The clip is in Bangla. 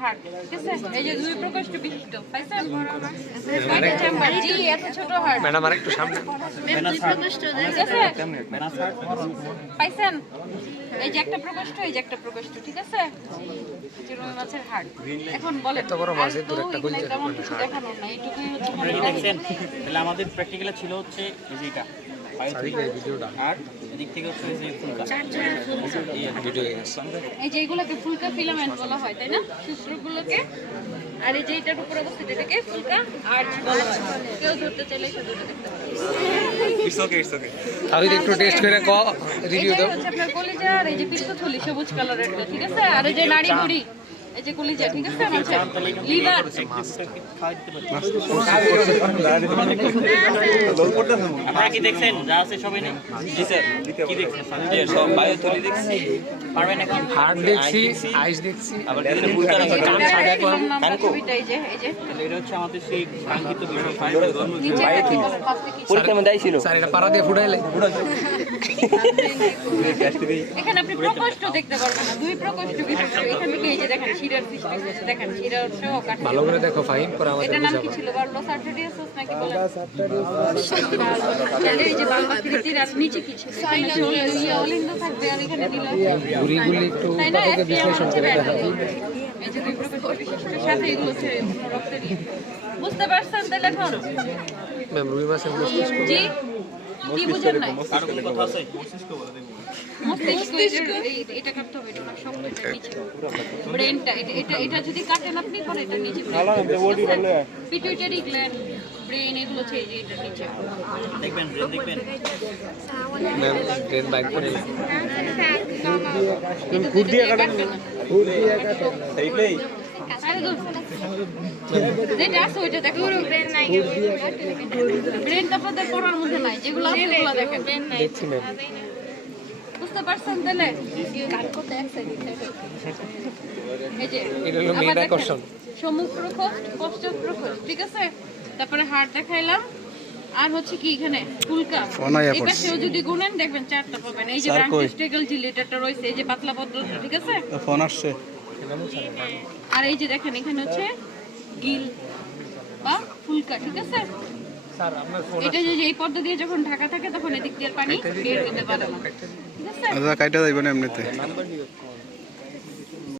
হার্ট ঠিক আছে এই যে দুই প্রকোষ্ঠ বিশিষ্ট পাইছেন কয়টা চেম্বার জি এত ছোট হার্ট ম্যাডাম আর একটু সামনে। দুই প্রকোষ্ঠ ঠিক আছে পাইছেন? এই যে একটা প্রকোষ্ঠ এই যে একটা প্রকোষ্ঠ ঠিক আছে? মাছের হাট এখন এত বড় মাছের দূরে একটা হচ্ছে তাহলে আমাদের প্র্যাকটিক্যালে ছিল হচ্ছে এই যে এটা চারিদিকে এই ভিডিওটা আর এদিক থেকে হচ্ছে এই যে ফুলকা। এই আর যে এগুলোকে ফুলকা ফিলামেন্ট বলা হয় তাই না? সূত্রগুলোকে আর এই যে এটার উপর অবস্থিত এটাকে ফুলকা আর্চ বলা হয়। কেউ ধরতে চাইলে সে ধরে দেখতে পারে। তাহলে একটু টেস্ট করে ক রিভিউ দাও। হচ্ছে আপনার কলিজা আর এই যে পিত্তথলি সবুজ কালারের ঠিক আছে? আর এই যে নাড়ি ভুড়ি এই যে কলিজা ঠিক আছে? মাছের লিভার খাওয়া দিতে পারি আপনারা কি দেখছেন? যা আছে সবাই নেই। জি স্যার। কি দেখছেন? সব বায়ুতলি দেখছি। পারবেন এখন? হার্ট দেখছি আইস দেখছি। আবার এখানে ফুলকা কান সাড়ে এখন। কানকো? এই যে এই যে। এটা হচ্ছে আমাদের সেই কাঙ্ক্ষিত বিষয় নিচে কি বলে পাঁচটা কি? পরীক্ষার মধ্যে আইছিল। স্যার এটা পাড়া দিয়ে ফুটাইলে। এখানে আপনি প্রকোষ্ঠ দেখতে পারবেন না দুই প্রকোষ্ঠ বিশিষ্ট এখান থেকে এই যে দেখেন শিরার সৃষ্টি হয়েছে। দেখেন শিরার সহ কাটছে। ভালো করে দেখো ফাইন পরে আমাদের এটার নাম কি ছিল? বারলো সার্টিডিয়াসিস নাকি বলে এই যে বালবাকৃতির আর নিচে কি ছিল? ঘুরিগুলি একটু তাই না? কতকে FPM বিশ্লেষণ করে ব্যান্ড। দেখাবি এই যে দুই প্রকোষ্ঠ বিশিষ্টের সাথে এগুলো হচ্ছে রক্তের। বুঝতে পারছেন তাহলে এখন? ম্যাম রুই মাছের মস্তিষ্ক জি। কি বুঝেন নাই? কারও কোনো কথা আছে মস্তিষ্ক। এই- এই- এটা কাটতে হবে এটা শক্ত এটা নিচে। ব্রেনটা এটা এটা এটা যদি কাটেন আপনি পরে এটা নিচে পিটুইটারি গ্ল্যান্ড ব্রেন এগুলো হচ্ছে এই যে এটা নিচে। দেখবেন ব্রেন দেখবেন। ম্যাম ট্রেন বাইক করে ফুট দিয়ে কাটেন। আরে দূর। যেটা আছে ওইটা দেখো। ব্রেনটা আপনাদের পড়ার মধ্যে নাই। যেগুলো আছে ওগুলো দেখেন। দেখছি ম্যাম বুঝতে পারছেন তাহলে? এই যে এটা হলো আবার আকর্ষণ। সম্মুখ প্রকোষ্ঠ পশ্চাৎ প্রকোষ্ঠ ঠিক আছে? তারপরে হাট দেখাইলাম। আর হচ্ছে কি এখানে? ফুলকা। এই পাশেও যদি গুনেন দেখবেন চারটা পাবেন। এই যে ব্রাঙ্কেস্টেগল জিলিটারটা রয়েছে এই যে পাতলা পদ্মটা ঠিক আছে? ফোন আসছে। আর এই যে দেখেন এখানে হচ্ছে গিল বা ফুলকা ঠিক আছে? স্যার আপনার ফোন এটা যে এই দিয়ে যখন ঢাকা থাকে তখন এদিক দিয়ে পানি বের হতে পারে না। ঠিক আছে? আচ্ছা এমনিতে।